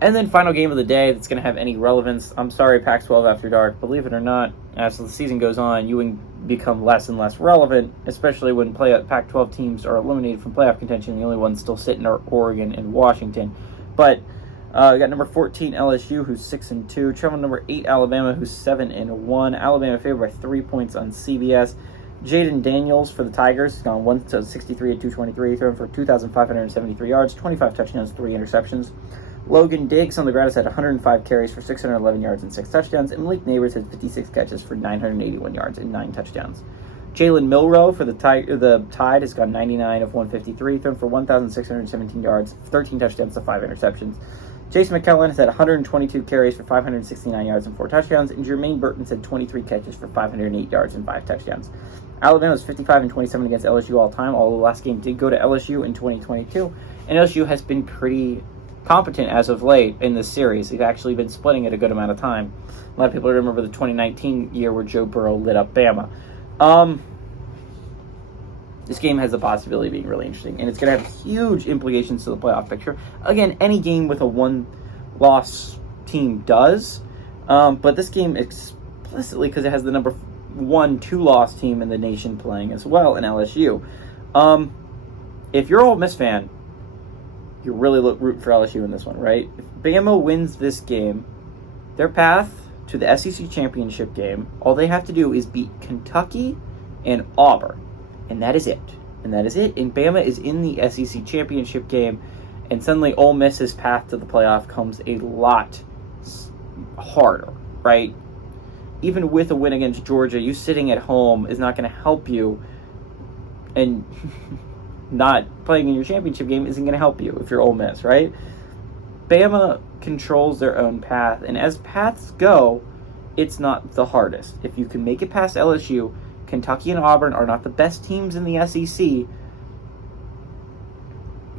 And then final game of the day that's going to have any relevance. I'm sorry, Pac-12 After Dark. Believe it or not, as the season goes on, you become less and less relevant, especially when Pac-12 teams are eliminated from playoff contention. The only ones still sitting are Oregon and Washington. But we got number 14 LSU, who's 6-2. Traveling number 8 Alabama, who's 7-1. Alabama favored by 3 points on CBS. Jaden Daniels for the Tigers has gone 163 at 223, thrown for 2,573 yards, 25 touchdowns, 3 interceptions. Logan Diggs on the ground has had 105 carries for 611 yards and 6 touchdowns, and Malik Neighbors had 56 catches for 981 yards and 9 touchdowns. Jalen Milroe for the Tide has gone 99 of 153, thrown for 1,617 yards, 13 touchdowns to 5 interceptions. Jason McKellen has had 122 carries for 569 yards and 4 touchdowns, and Jermaine Burton's had 23 catches for 508 yards and 5 touchdowns. Alabama was 55-27 against LSU all time, although the last game did go to LSU in 2022, and LSU has been pretty competent as of late in this series. They've actually been splitting it a good amount of time. A lot of people remember the 2019 year where Joe Burrow lit up Bama. This game has the possibility of being really interesting, and it's going to have huge implications to the playoff picture. Again, any game with a one-loss team does, but this game explicitly, because it has the number 1 2-loss team in the nation playing as well in LSU. If you're an Ole Miss fan, you really root for LSU in this one, right? If Bama wins this game, their path to the SEC championship game, all they have to do is beat Kentucky and Auburn. And that is it. And Bama is in the SEC championship game, and suddenly Ole Miss's path to the playoff comes a lot harder, right? Even with a win against Georgia, you sitting at home is not going to help you, and not playing in your championship game isn't going to help you if you're Ole Miss, right? Bama controls their own path, and as paths go, it's not the hardest. If you can make it past LSU, Kentucky and Auburn are not the best teams in the SEC. You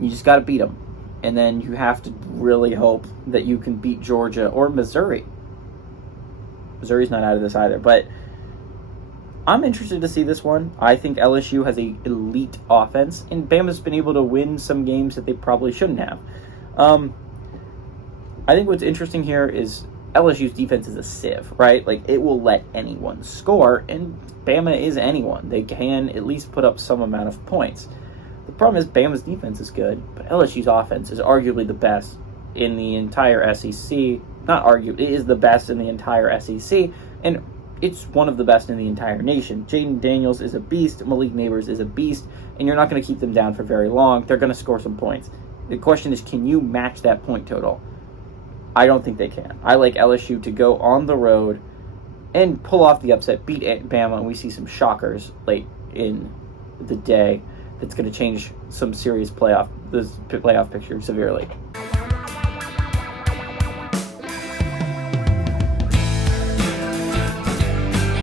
just got to beat them. And then you have to really hope that you can beat Georgia or Missouri. Missouri's not out of this either. But I'm interested to see this one. I think LSU has an elite offense, and Bama's been able to win some games that they probably shouldn't have. I think what's interesting here is LSU's defense is a sieve, right? Like, it will let anyone score, and Bama is anyone. They can at least put up some amount of points. The problem is Bama's defense is good, but LSU's offense is arguably the best in the entire SEC. Not arguably, it is the best in the entire SEC, and it's one of the best in the entire nation. Jaden Daniels is a beast, Malik Neighbors is a beast, and you're not going to keep them down for very long. They're going to score some points. The question is, can you match that point total? I don't think they can. I like LSU to go on the road and pull off the upset, beat Bama, and we see some shockers late in the day that's going to change some serious playoff picture severely.